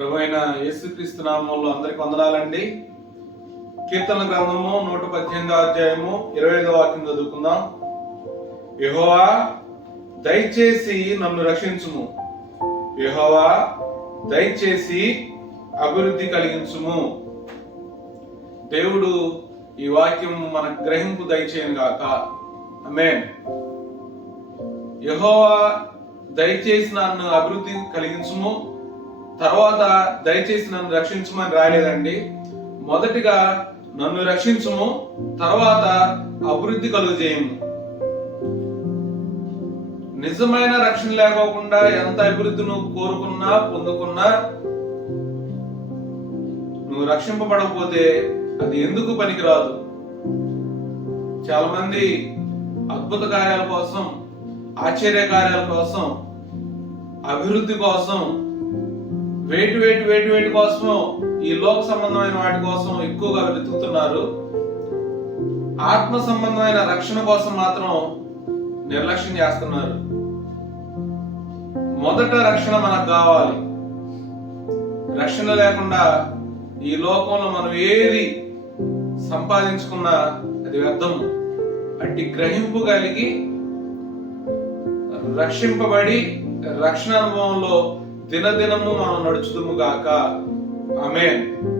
ప్రభు అయిన యేసుక్రీస్తు నామంలో అందరికి వందనాలండి. కీర్తన గ్రంథము నూట పద్దెనిమిదో అధ్యాయము ఇరవై ఐదో వాక్యం చదువుకుందాం. యహోవా దయచేసి నన్ను రక్షించుము. యహోవా దయచేసి అభివృద్ధి కలిగించుము. దేవుడు ఈ వాక్యం మన గ్రహింపు దయచేయను గాక. ఆమేన్. యెహోవా దయచేసి నన్ను అభివృద్ధి కలిగించుము. తర్వాత దయచేసి నన్ను రక్షించమని రాలేదండి మొదటిగా నన్ను రక్షించము తర్వాత అభివృద్ధి కలుగజేయము. నిజమైన రక్షణ లేకోకుండా ఎంత అభివృద్ధి నువ్వు కోరుకున్నా పొందుకున్నా నువ్వు రక్షింపబడకపోతే అది ఎందుకు పనికిరాదు? చాలా మంది అద్భుత కార్యాల కోసం ఆశ్చర్య కార్యాల కోసం అభివృద్ధి కోసం వెయిట్ వేటి వెయిట్ వెయిట్ కోసం ఈ లోక సంబంధమైన వాటి కోసం ఎక్కువగా వెతుకుతున్నారు. ఆత్మ సంబంధమైన రక్షణ కోసం మాత్రం నిర్లక్ష్యం చేస్తున్నారు. మొదట రక్షణ మనకు కావాలి. రక్షణ లేకుండా ఈ లోకంలో మనం ఏది సంపాదించుకున్నా అది వ్యర్థం. అట్టి గ్రహింపు కలిగి రక్షింపబడి రక్షణ అనుభవంలో దినదినము మనం నడుచుదుము గాక. ఆమెన్.